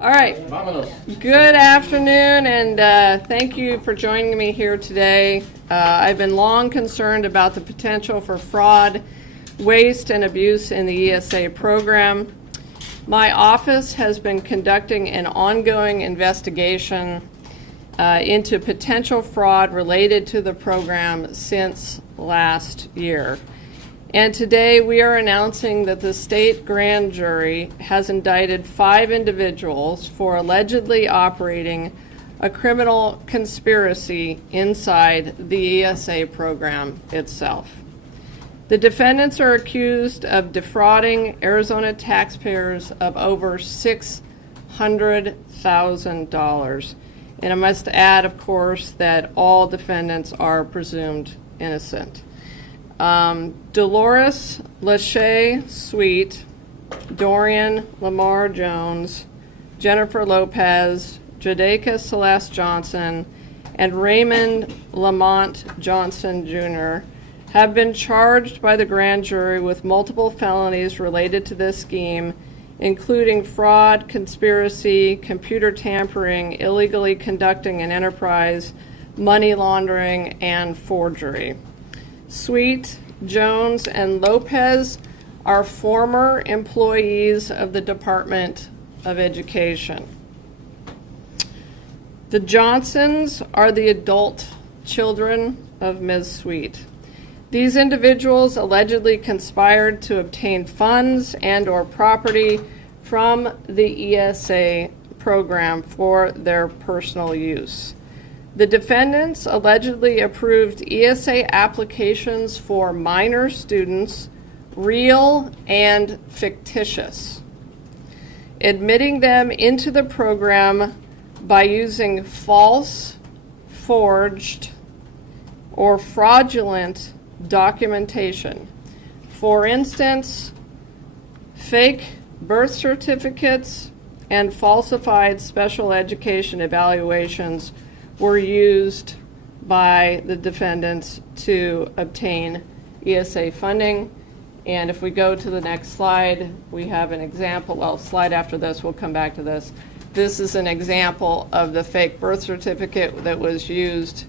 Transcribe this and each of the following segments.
All right. Good afternoon, and thank you for joining me here today. I've been long concerned about the potential for fraud, waste, and abuse in the ESA program. My office has been conducting an ongoing investigation into potential fraud related to the program since last year. And today we are announcing that the state grand jury has indicted 5 individuals for allegedly operating a criminal conspiracy inside the ESA program itself. The defendants are accused of defrauding Arizona taxpayers of over $600,000. And I must add, of course, that all defendants are presumed innocent. Dolores Lachey Sweet, Dorian Lamar Jones, Jennifer Lopez, Jadaika Celeste Johnson, and Raymond Lamont Johnson Jr. have been charged by the grand jury with multiple felonies related to this scheme, including fraud, conspiracy, computer tampering, illegally conducting an enterprise, money laundering, and forgery. Sweet, Jones, and Lopez are former employees of the Department of Education. The Johnsons are the adult children of Ms. Sweet. These individuals allegedly conspired to obtain funds and/or property from the ESA program for their personal use. The defendants allegedly approved ESA applications for minor students, real and fictitious, admitting them into the program by using false, forged, or fraudulent documentation. For instance, fake birth certificates and falsified special education evaluations were used by the defendants to obtain ESA funding. And if we go to the next slide, we have an example. Well, slide after this, we'll come back to this. This is an example of the fake birth certificate that was used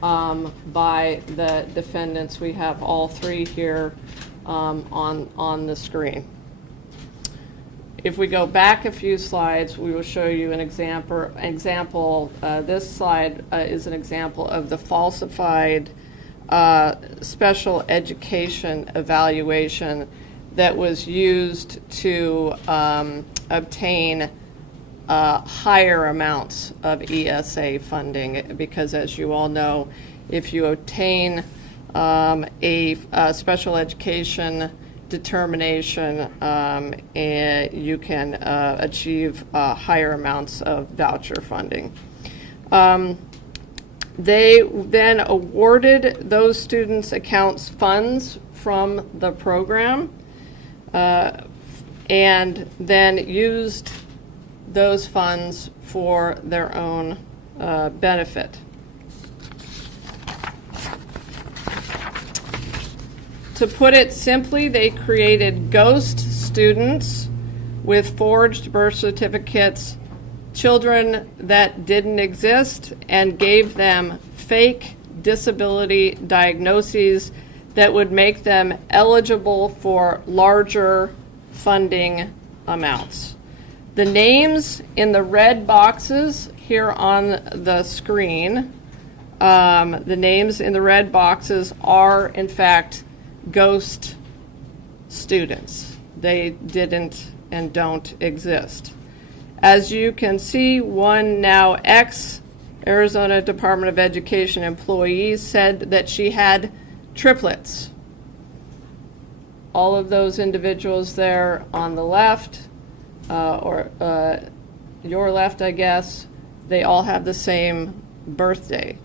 by the defendants. We have all 3 here on the screen. If we go back a few slides, we will show you an example. This slide is an example of the falsified special education evaluation that was used to obtain higher amounts of ESA funding, because as you all know, if you obtain a special education determination, you can achieve higher amounts of voucher funding. They then awarded those students' accounts funds from the program and then used those funds for their own benefit. To put it simply, they created ghost students with forged birth certificates, children that didn't exist, and gave them fake disability diagnoses that would make them eligible for larger funding amounts. The names in the red boxes here on the screen, the names in the red boxes are, in fact, ghost students. They didn't and don't exist. As you can see, one now ex-Arizona Department of Education employee said that she had triplets. All of those individuals there on the left, or your left, I guess, they all have the same birthday.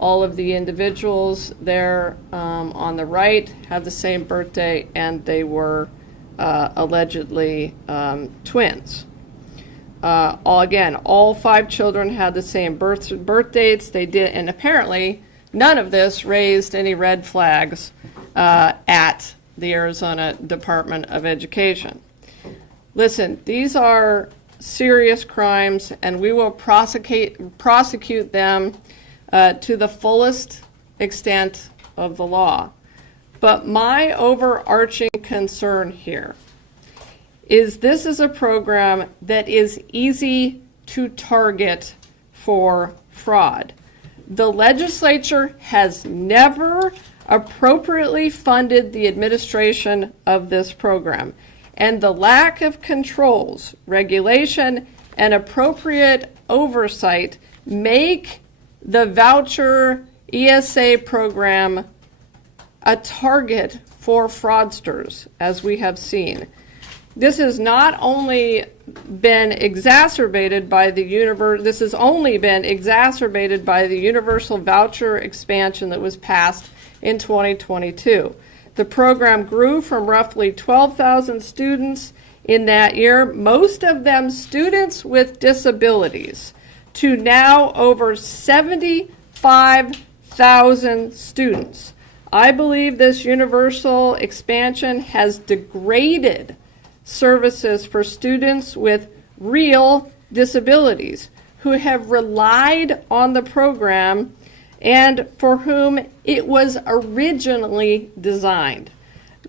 All of the individuals there on the right have the same birthday, and they were allegedly twins. All 5 children had the same birth dates. They did, and apparently none of this raised any red flags at the Arizona Department of Education. Listen, these are serious crimes, and we will prosecute them to the fullest extent of the law. But my overarching concern here is this is a program that is easy to target for fraud. The legislature has never appropriately funded the administration of this program, and the lack of controls, regulation, and appropriate oversight make the voucher ESA program a target for fraudsters, as we have seen. This has not only been exacerbated by the universal voucher expansion that was passed in 2022. The program grew from roughly 12,000 students in that year, most of them students with disabilities, to now over 75,000 students. I believe this universal expansion has degraded services for students with real disabilities who have relied on the program and for whom it was originally designed.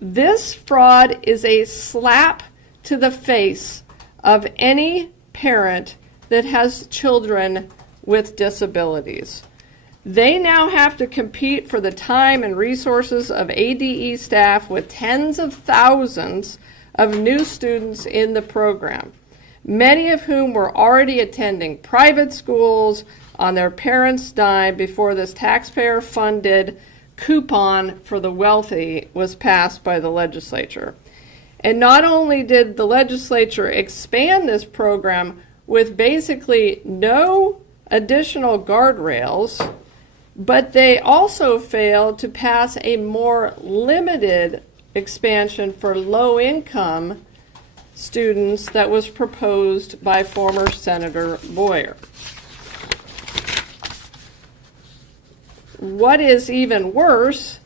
This fraud is a slap to the face of any parent that has children with disabilities. They now have to compete for the time and resources of ADE staff with tens of thousands of new students in the program, many of whom were already attending private schools on their parents' dime before this taxpayer-funded coupon for the wealthy was passed by the legislature. And not only did the legislature expand this program with basically no additional guardrails, but they also failed to pass a more limited expansion for low-income students that was proposed by former Senator Boyer. What is even worse,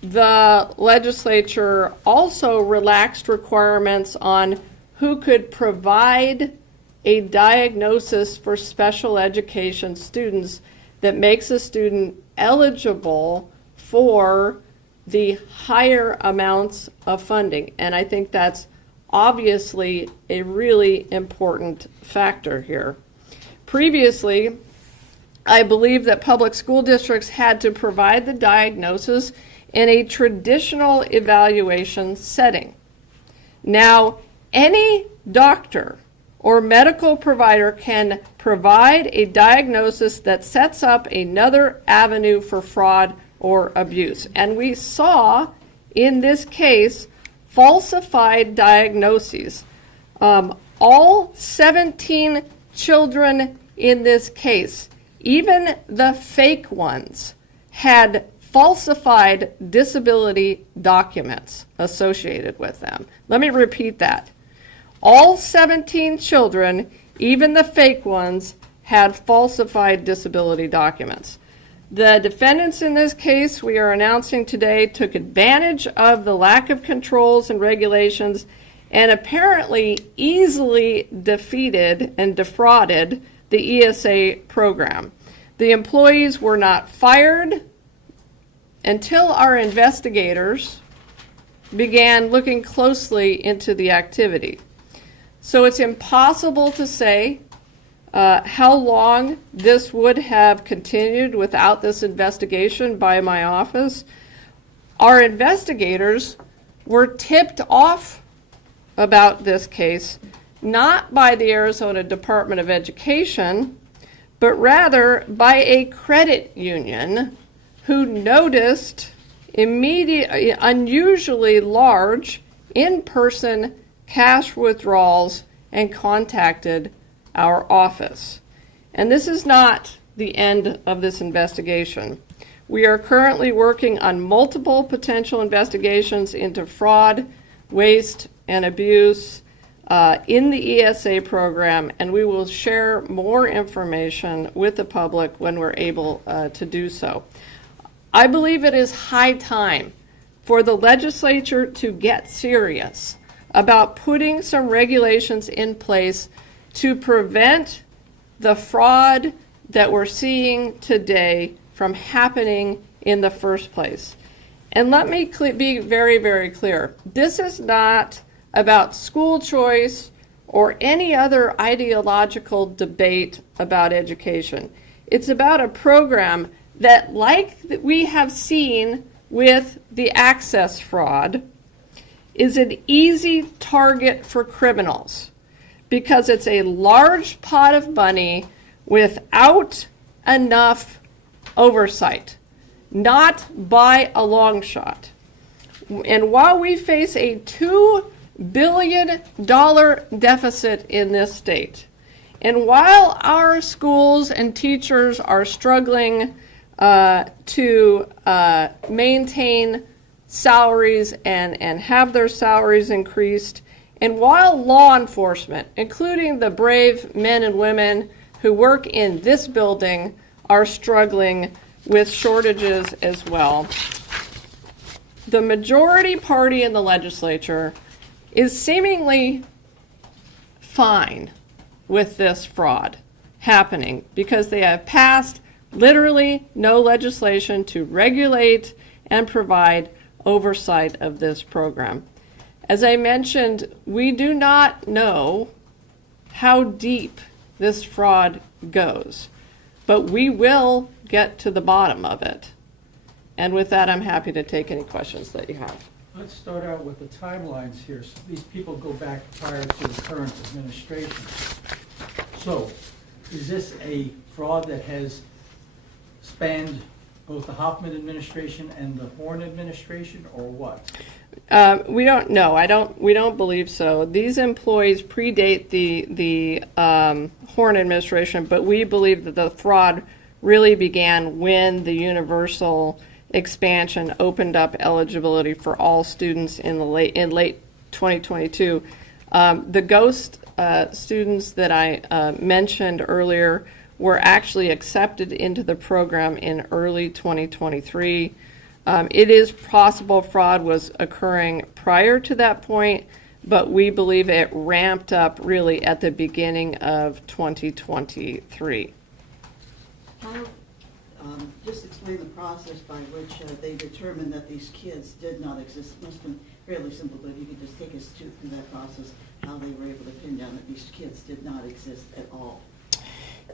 the legislature also relaxed requirements on who could provide a diagnosis for special education students that makes a student eligible for the higher amounts of funding. And I think that's obviously a really important factor here. Previously, I believe that public school districts had to provide the diagnosis in a traditional evaluation setting. Now, any doctor or medical provider can provide a diagnosis that sets up another avenue for fraud or abuse. And we saw in this case falsified diagnoses. All 17 children in this case, even the fake ones, had falsified disability documents associated with them. Let me repeat that. All 17 children, even the fake ones, had falsified disability documents. The defendants in this case we are announcing today took advantage of the lack of controls and regulations and apparently easily defeated and defrauded the ESA program. The employees were not fired until our investigators began looking closely into the activity. So it's impossible to say how long this would have continued without this investigation by my office. Our investigators were tipped off about this case, not by the Arizona Department of Education, but rather by a credit union who noticed unusually large in-person cash withdrawals and contacted our office. And this is not the end of this investigation. We are currently working on multiple potential investigations into fraud, waste, and abuse in the ESA program, and we will share more information with the public when we're able to do so. I believe it is high time for the legislature to get serious about putting some regulations in place to prevent the fraud that we're seeing today from happening in the first place. And let me be very, very clear. This is not about school choice or any other ideological debate about education. It's about a program that, like we have seen with the access fraud, is an easy target for criminals because it's a large pot of money without enough oversight, not by a long shot. And while we face a $2 billion deficit in this state, and while our schools and teachers are struggling to maintain salaries and have their salaries increased, and while law enforcement, including the brave men and women who work in this building, are struggling with shortages as well, the majority party in the legislature is seemingly fine with this fraud happening because they have passed literally no legislation to regulate and provide oversight of this program. As I mentioned, we do not know how deep this fraud goes, but we will get to the bottom of it. And with that, I'm happy to take any questions that you have. Let's start out with the timelines here. So these people go back prior to the current administration. So is this a fraud that has spanned both the Hoffman administration and the Horn administration, or what? We don't know. We don't believe so. These employees predate the Horn administration, but we believe that the fraud really began when the universal expansion opened up eligibility for all students in late 2022. The ghost students that I mentioned earlier were actually accepted into the program in early 2023. It is possible fraud was occurring prior to that point, but we believe it ramped up really at the beginning of 2023. Just explain the process by which they determined that these kids did not exist. It must have been fairly simple, but if you could just take us through that process, how they were able to pin down that these kids did not exist at all.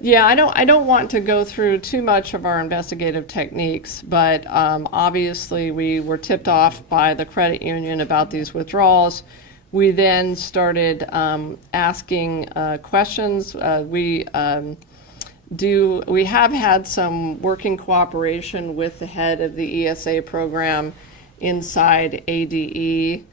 Yeah, I don't want to go through too much of our investigative techniques, but obviously we were tipped off by the credit union about these withdrawals. We then started asking questions. We have had some working cooperation with the head of the ESA program inside ADE,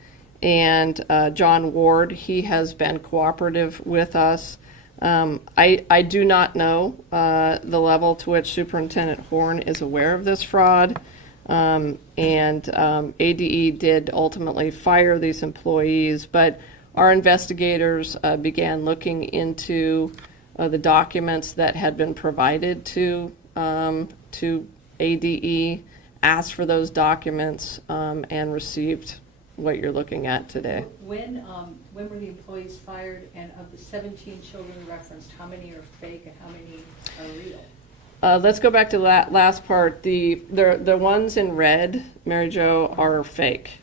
and John Ward. He has been cooperative with us. I do not know the level to which Superintendent Horn is aware of this fraud, and ADE did ultimately fire these employees, but our investigators began looking into the documents that had been provided to ADE, asked for those documents, and received what you're looking at today. When were the employees fired, and of the 17 children referenced, how many are fake and how many are real? Let's go back to that last part. The ones in red, Mary Jo, are fake.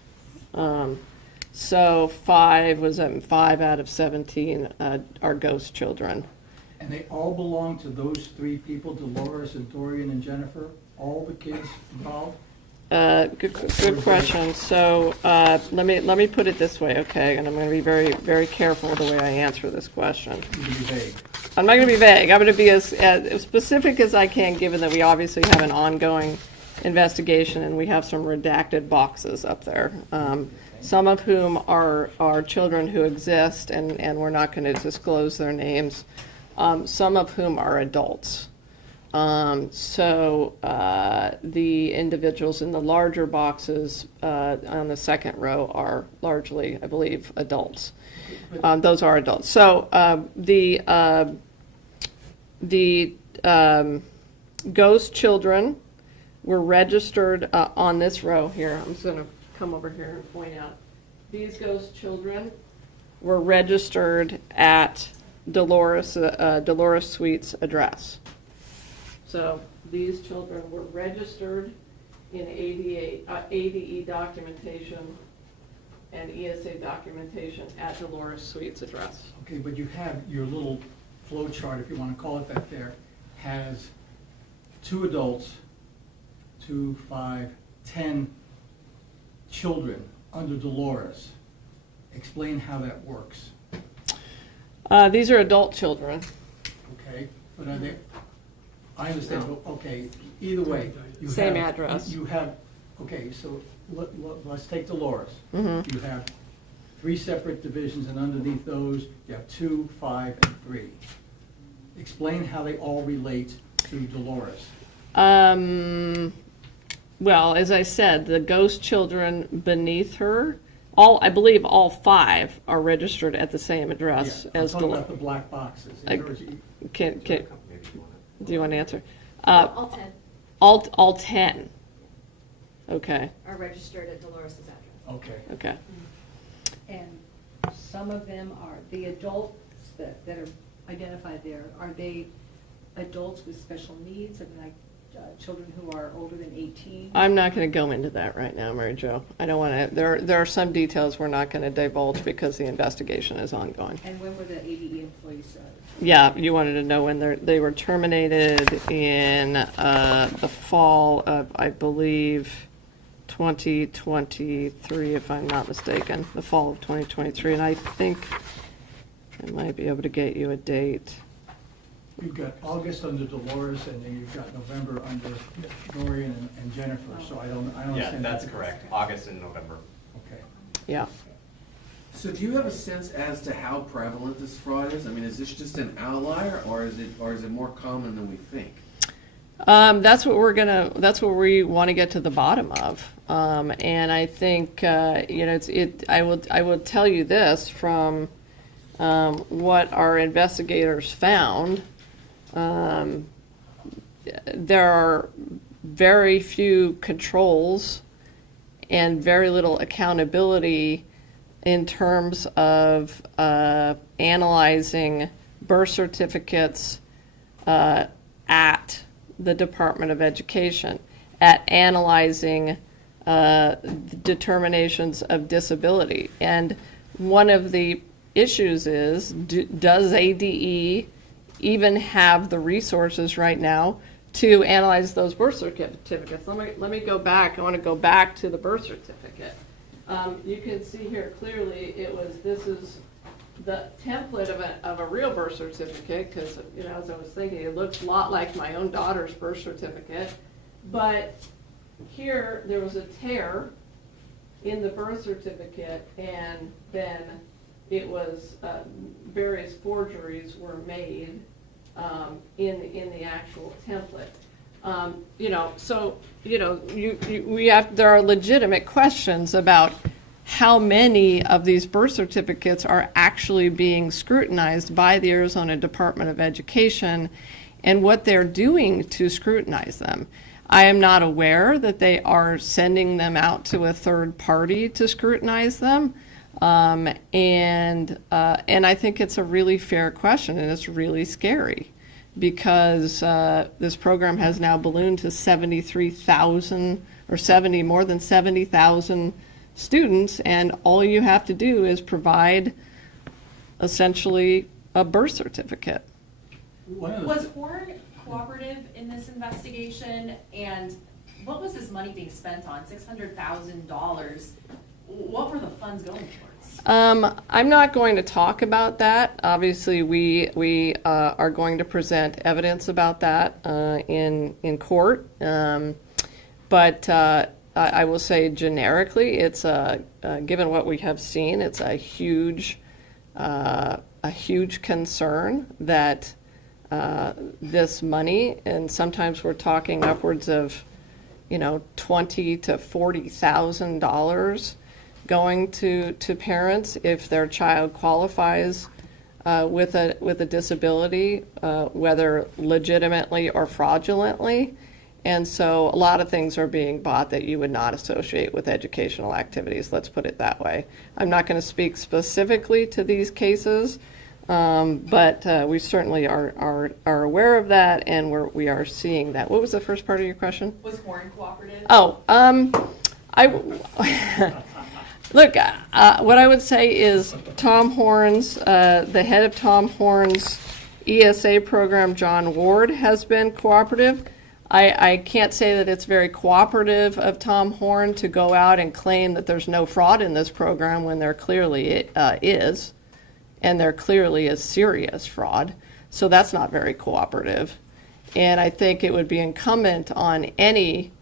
So 5 out of 17 are ghost children. And they all belong to those 3 people, Dolores and Dorian and Jennifer, all the kids involved? Good question. So let me put it this way, okay? And I'm going to be very, very careful the way I answer this question. You can be vague. I'm not going to be vague. I'm going to be as specific as I can, given that we obviously have an ongoing investigation and we have some redacted boxes up there. Some of whom are children who exist, and we're not going to disclose their names. Some of whom are adults. So the individuals in the larger boxes on the second row are largely, I believe, adults. Those are adults. So the ghost children were registered on this row here. I'm just going to come over here and point out. These ghost children were registered at Dolores Suite's address. So these children were registered in ADE documentation and ESA documentation at Dolores Suite's address. Okay, but you have your little flow chart, if you want to call it that there, has 2 adults, 2, 5, 10 children under Dolores. Explain how that works. These are adult children. Okay, but are they, I understand, but, okay, either way. You Same have- address. You have, okay, so let's take Dolores. Mm-hmm. You have 3 separate divisions, and underneath those, you have 2, 5, and 3. Explain how they all relate to Dolores. Well, as I said, the ghost children beneath her, I believe all 5 are registered at the same address Yeah, I'm as talking Dolores. about the black boxes. I- Do you want to answer? All 10 All 10. Okay, are registered at Dolores' address. Okay. okay. And some of them are, the adults that are identified there, are they adults with special needs, or like children who are older than 18? I'm not going to go into that right now, Mary Jo. I don't want to, there are some details we're not going to divulge because the investigation is ongoing. And when were the ADE employees? Yeah, you wanted to know when they were terminated in the fall of, I believe, 2023, if I'm not mistaken, the fall of 2023. And I think I might be able to get you a date. You've got August under Dolores, and then you've got November under Dorian and Jennifer, so I don't Yeah, understand. that's correct. August and November. Okay. Yeah. So do you have a sense as to how prevalent this fraud is? I mean, is this just an outlier, or is it more common than we think? That's what we want to get to the bottom of. And I think, I will tell you this from what our investigators found. There are very few controls and very little accountability in terms of analyzing birth certificates at the Department of Education, at analyzing determinations of disability. And one of the issues is, does ADE even have the resources right now to analyze those birth certificates? Let me go back. I want to go back to the birth certificate. You can see here clearly this is the template of a real birth certificate, because, as I was thinking, it looks a lot like my own daughter's birth certificate. But here, there was a tear in the birth certificate, and then it was, various forgeries were made in the actual template. There are legitimate questions about how many of these birth certificates are actually being scrutinized by the Arizona Department of Education and what they're doing to scrutinize them. I am not aware that they are sending them out to a third party to scrutinize them. And I think it's a really fair question, and it's really scary, because this program has now ballooned to 73,000 or more than 70,000 students, and all you have to do is provide essentially a birth certificate. Was Horn cooperative in this investigation, and what was this money being spent on? $600,000. What were the funds going towards? I'm not going to talk about that. Obviously, we are going to present evidence about that in court. But I will say generically, it's given what we have seen, it's a huge concern that this money, and sometimes we're talking upwards of $20,000 to $40,000 going to parents if their child qualifies with a disability, whether legitimately or fraudulently. And so a lot of things are being bought that you would not associate with educational activities, let's put it that way. I'm not going to speak specifically to these cases, But we certainly are aware of that, and we are seeing that. What was the first part of your question? Was Horn cooperative? Oh, look, what I would say is Tom Horn's, the head of Tom Horn's ESA program, John Ward, has been cooperative. I can't say that it's very cooperative of Tom Horn to go out and claim that there's no fraud in this program when there clearly is, and there clearly is serious fraud. So that's not very cooperative. And I think it would be incumbent on any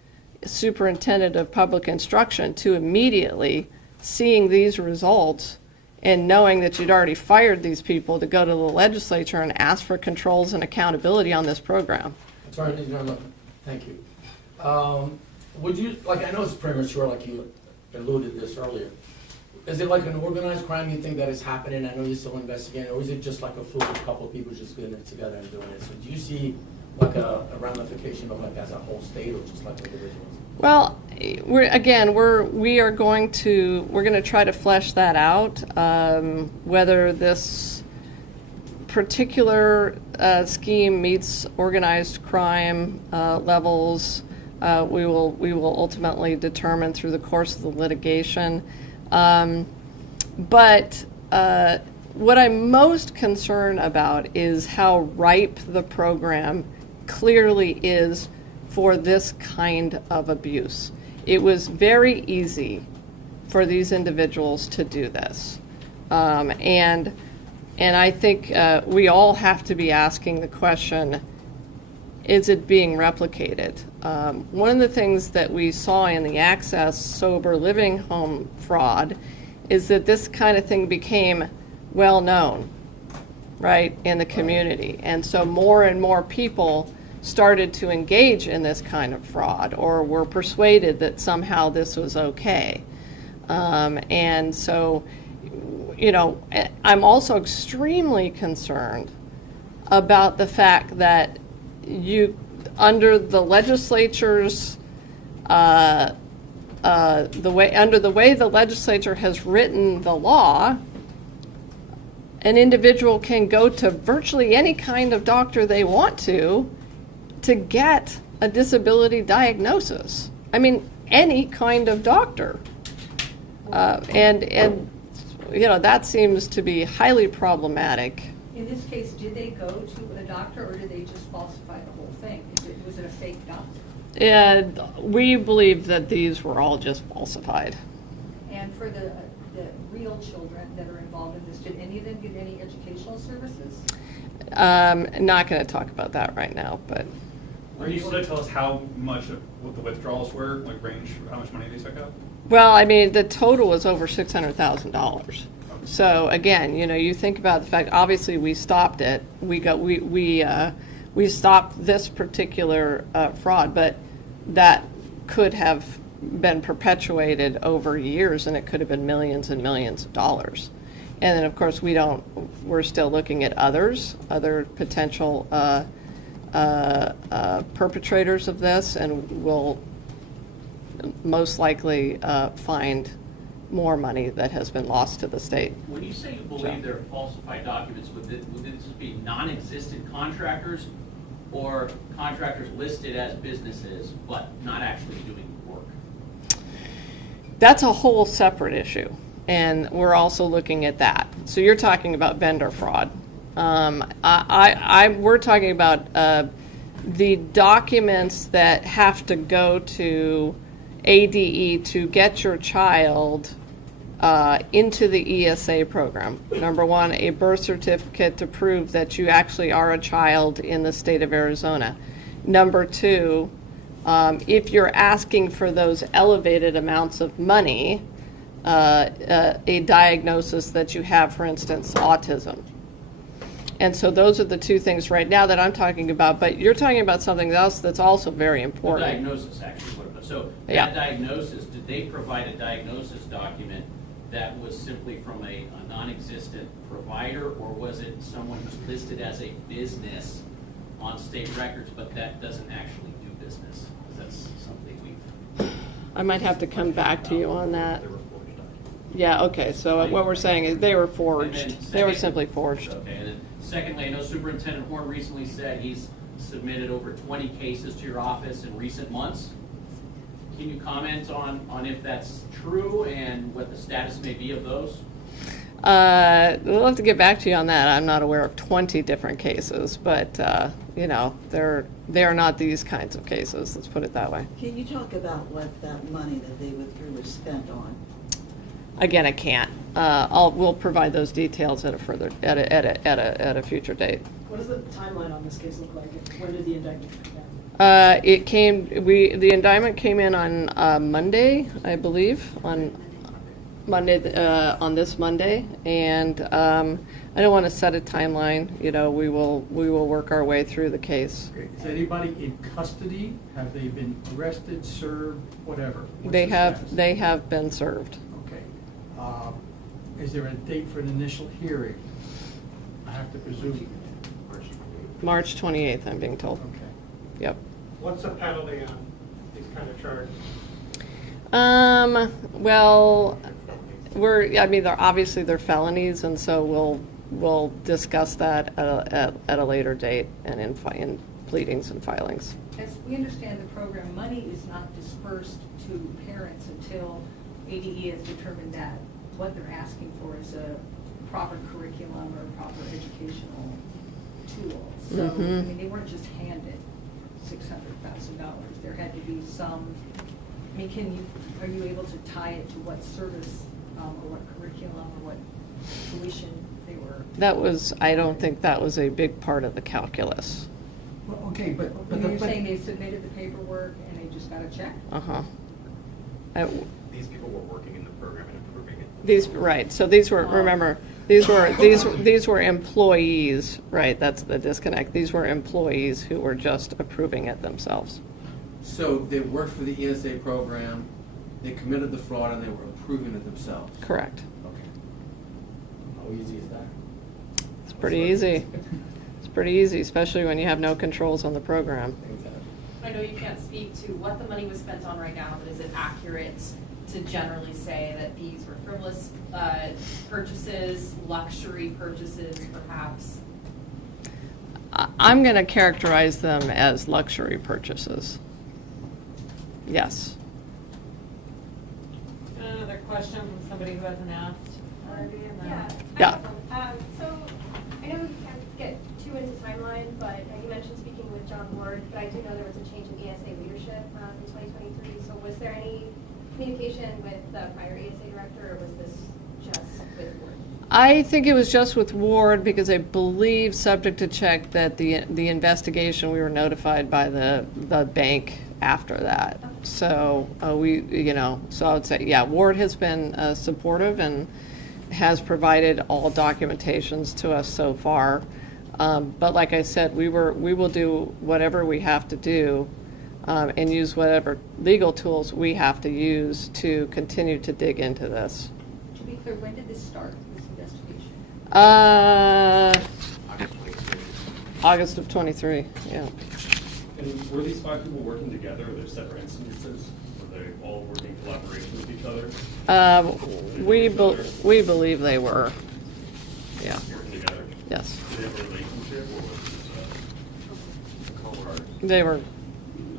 superintendent of public instruction to immediately, seeing these results and knowing that you'd already fired these people, to go to the legislature and ask for controls and accountability on this program. Attorney General, thank you. Would you, like, I know it's premature, like you alluded this earlier. Is it like an organized crime you think that is happening? I know you're still investigating, or is it just like a fluke, a couple of people just getting it together and doing it? So do you see like a ramification of like as a whole state, or just like individuals? Well, we're going to try to flesh that out. Whether this particular scheme meets organized crime levels, we will ultimately determine through the course of the litigation. But what I'm most concerned about is how ripe the program clearly is for this kind of abuse. It was very easy for these individuals to do this. And I think we all have to be asking the question, is it being replicated? One of the things that we saw in the Access Sober Living Home fraud is that this kind of thing became well known, right, in the community. And so more and more people started to engage in this kind of fraud, or were persuaded that somehow this was okay. And so, you know, I'm also extremely concerned about the fact that under the legislature's under the way the legislature has written the law, an individual can go to virtually any kind of doctor they want to get a disability diagnosis. I mean, any kind of doctor. And you know, that seems to be highly problematic. In this case, did they go to a doctor, or did they just falsify the whole thing? Was it a fake doctor? And we believe that these were all just falsified. And for the real children that are involved in this, did any of them get any educational services? Not going to talk about that right now, but. Are you able to tell us how much of what the withdrawals were, like range, how much money they took out? Well, I mean, the total was over $600,000. So again, you know, you think about the fact, obviously we stopped it. We stopped this particular fraud, but that could have been perpetuated over years, and it could have been millions and millions of dollars. And then, of course, we're still looking at other potential perpetrators of this, and will most likely find more money that has been lost to the state. When you say you believe they're falsified documents, would this be non-existent contractors, or contractors listed as businesses but not actually doing work? That's a whole separate issue, and we're also looking at that. So you're talking about vendor fraud. We're talking about the documents that have to go to ADE to get your child into the ESA program. Number one, a birth certificate to prove that you actually are a child in the state of Arizona. Number two, if you're asking for those elevated amounts of money, a diagnosis that you have, for instance, autism. And so those are the two things right now that I'm talking about, but you're talking about something else that's also very important. The diagnosis, actually. So Yeah. that diagnosis, did they provide a diagnosis document that was simply from a non-existent provider, or was it someone who's listed as a business on state records, but that doesn't actually do business? Because that's something we've... I might have to come back to you on that. The reporter's document. Yeah, okay, so what we're saying is they were And then forged. They were second- simply forged. Okay, and then secondly, I know Superintendent Horn recently said he's submitted over 20 cases to your office in recent months. Can you comment on if that's true and what the status may be of those? We'll have to get back to you on that. I'm not aware of 20 different cases, but, you know, they're not these kinds of cases, let's put it that way. Can you talk about what that money that they withdrew was spent on? Again, I can't. We'll provide those details at a future date. What does the timeline on this case look like? When did the indictment come down? The indictment came in on Monday, I believe, on this Monday, and I don't want to set a timeline. You know, we will work our way through the case. Okay. Is anybody in custody? Have they been arrested, served, whatever? What's They the have status? been served. Okay. Is there a date for an initial hearing? I have to presume. March 28th, I'm being told. Okay. Yep. What's the penalty on these kind of charges? Well, they're felonies, and so we'll discuss that at a later date and in pleadings and filings. As we understand the program, money is not dispersed to parents until ADE has determined that what they're asking for is a proper curriculum or proper educational tool. So, I mean, they weren't just handed $600,000. There had to be some, I mean, are you able to tie it to what service or what curriculum or what tuition they were? I don't think that was a big part of the calculus. Well, okay, but You're saying they submitted the paperwork and they just got a check? Uh-huh. These people were working in the program and approving it. So these were, remember, these were employees, right? That's the disconnect. These were employees who were just approving it themselves. So they worked for the ESA program, they committed the fraud, and they were approving it themselves? Correct. Okay. How easy is that? It's pretty easy. It's pretty easy, especially when you have no controls on the program. Exactly. I know you can't speak to what the money was spent on right now, but is it accurate to generally say that these were frivolous purchases, luxury purchases, perhaps? I'm going to characterize them as luxury purchases. Yes. Another question from somebody who hasn't asked already. Yeah. So I know we can't get too into timeline, but you mentioned speaking with John Ward, but I do know there was a change in ESA leadership in 2023. So was there any communication with the prior ESA director, or was this just with Ward? I think it was just with Ward because I believe, subject to check, that the investigation, we were notified by the bank after that. So so I would say, yeah, Ward has been supportive and has provided all documentations to us so far. But like I said, we will do whatever we have to do and use whatever legal tools we have to use to continue to dig into this. To be clear, when did this start, this investigation? August of 23, yeah. And were these 5 people working together, or they're separate instances? Were they all working in collaboration with each other? We believe they were, yeah, Working together? yes. Did they have a relationship, or was this co-workers? They were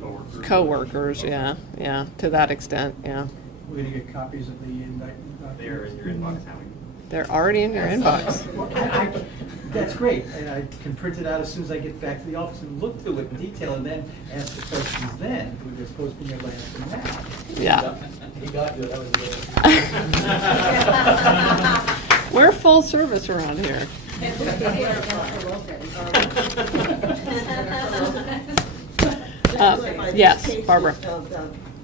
Co-workers? co-workers, yeah, to that extent, yeah. we're going to get copies of the indictment. They're in your inbox, Howie. They're already in your inbox. Well, that's great, and I can print it out as soon as I get back to the office and look through it in detail, and then ask the questions then, as opposed to being able to ask them now. Yeah. He got you, that was good. We're full service around here. And we pay our welfare. Clarify, these Yes, cases, Barbara.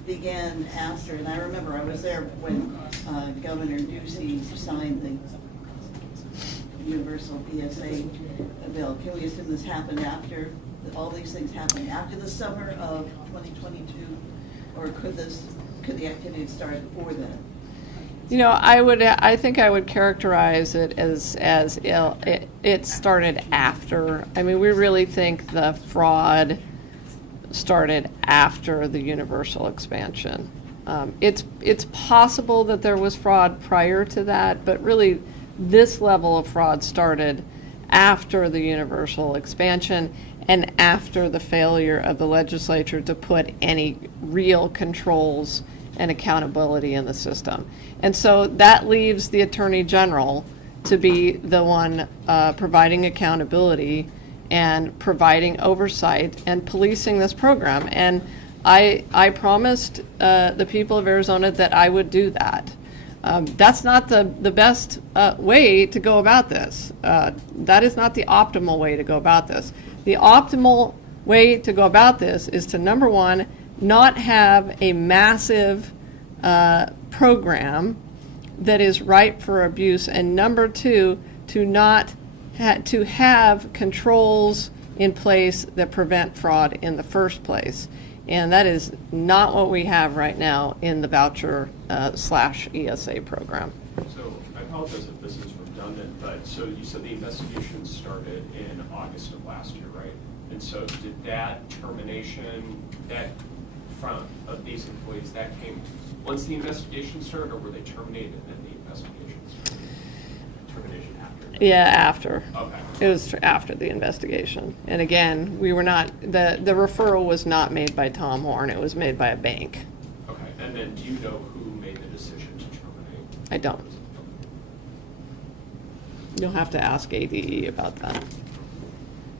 Began after, and I remember I was there when Governor Ducey signed the Universal ESA bill. Can we assume this happened after, all these things happened after the summer of 2022? Or could the activity start before then? I think I would characterize it as it started after. I mean, we really think the fraud started after the universal expansion. It's possible that there was fraud prior to that, but really this level of fraud started after the universal expansion and after the failure of the legislature to put any real controls and accountability in the system. And so that leaves the Attorney General to be the one providing accountability and providing oversight and policing this program. And I promised the people of Arizona that I would do that. That's not the best way to go about this. That is not the optimal way to go about this. The optimal way to go about this is to, number one, not have a massive program that is ripe for abuse, and number two, to have controls in place that prevent fraud in the first place. And that is not what we have right now in the voucher / ESA program. So I apologize if this is redundant, but so you said the investigation started in August of last year, right? And so did that termination, that from of these employees, that came once the investigation started, or were they terminated and then the investigation started? Termination after? Yeah, after. Okay. It was after the investigation. And again, we were not, the referral was not made by Tom Horn, it was made by a bank. Okay, and then do you know who made the decision to terminate? I don't. You'll have to ask ADE about that.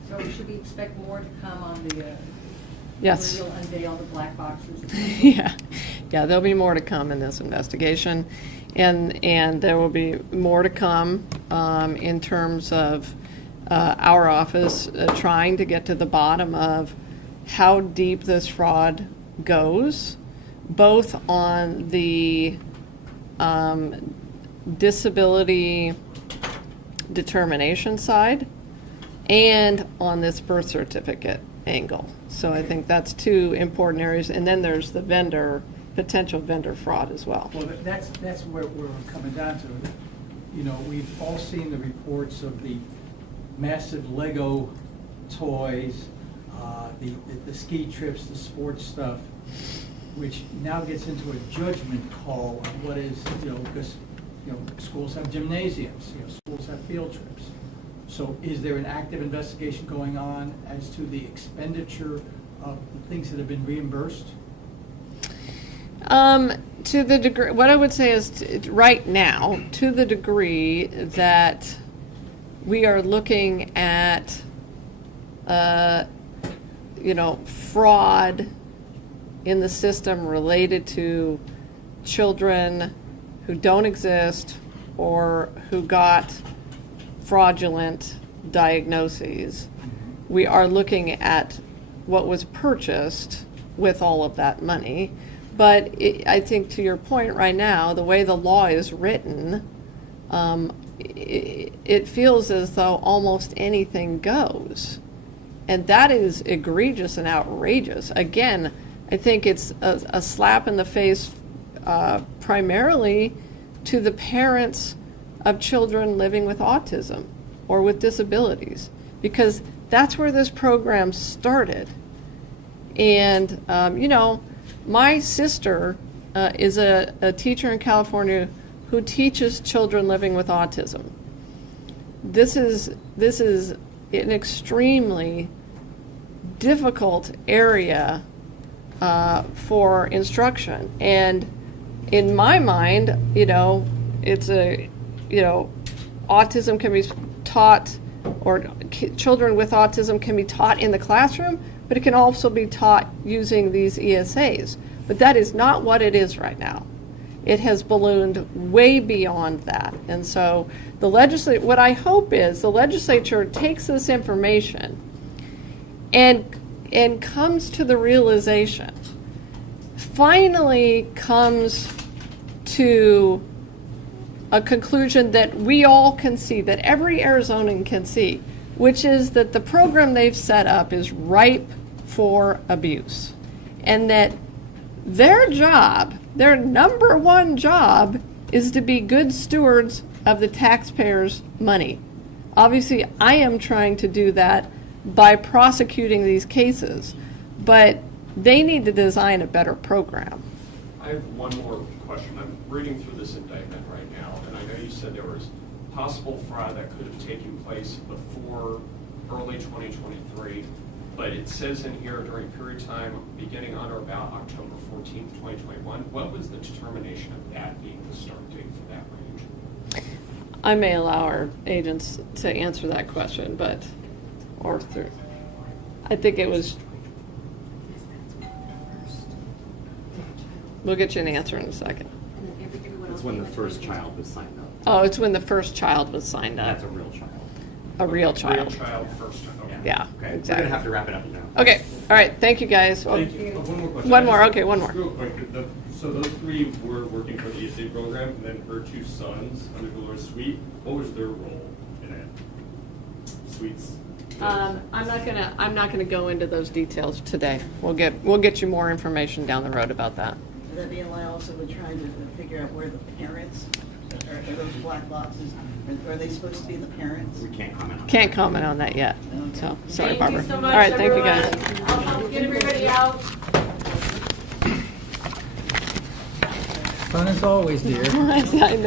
So should we expect more to come on the, Yes. where you'll unveil the black boxes? Yeah, there'll be more to come in this investigation. And there will be more to come in terms of our office trying to get to the bottom of how deep this fraud goes, both on the disability determination side and on this birth certificate angle. So I think that's two important areas. And then there's the potential vendor fraud as well. Well, that's where we're coming down to. You know, we've all seen the reports of the massive Lego toys, the ski trips, the sports stuff, which now gets into a judgment call on what is, because, schools have gymnasiums, schools have field trips. So is there an active investigation going on as to the expenditure of the things that have been reimbursed? To the degree, what I would say is right now, to the degree that we are looking at, fraud in the system related to children who don't exist or who got fraudulent diagnoses. We are looking at what was purchased with all of that money. But I think to your point right now, the way the law is written, it feels as though almost anything goes. And that is egregious and outrageous. Again, I think it's a slap in the face primarily to the parents of children living with autism or with disabilities, because that's where this program started. And, my sister is a teacher in California who teaches children living with autism. This is an extremely difficult area for instruction. And in my mind, autism can be taught, or children with autism can be taught in the classroom, but it can also be taught using these ESAs. But that is not what it is right now. It has ballooned way beyond that. And so what I hope is the legislature takes this information and comes to the realization, finally comes to a conclusion that we all can see, that every Arizonan can see, which is that the program they've set up is ripe for abuse. And that their job, their number one job, is to be good stewards of the taxpayers' money. Obviously, I am trying to do that by prosecuting these cases, but they need to design a better program. I I have one more question. I'm reading through this indictment right now, and I know you said there was possible fraud that could have taken place before early 2023, but it says in here during period of time beginning on or about October 14th, 2021. What was the determination of that being the start date for that range? I may allow our agents to answer that question, but, or through, I think it was, we'll get you an answer in a second. It's when the first child was signed up. Oh, it's when the first child was signed up. That's a real child. A real Real child. child first time. Okay. Yeah, Okay, we're exactly. gonna have to wrap it up now. Okay, all right, thank you, guys. Well, Thank you. One more question. One more, okay, one more. Just real quick, so those three were working for the ESA program, and then her two sons under Dolores Sweet, what was their role in it? Sweet's. I'm not gonna go into those details today. We'll get you more information down the road about that. That BLI also would try to figure out where the parents, are those black boxes, are they supposed to be the parents? We can't comment on that. Can't comment on that yet, so, sorry, Thank Barbara. you so much, All right, thank you, everyone. guys. I'll help get everybody out. Fun as always, dear. I know.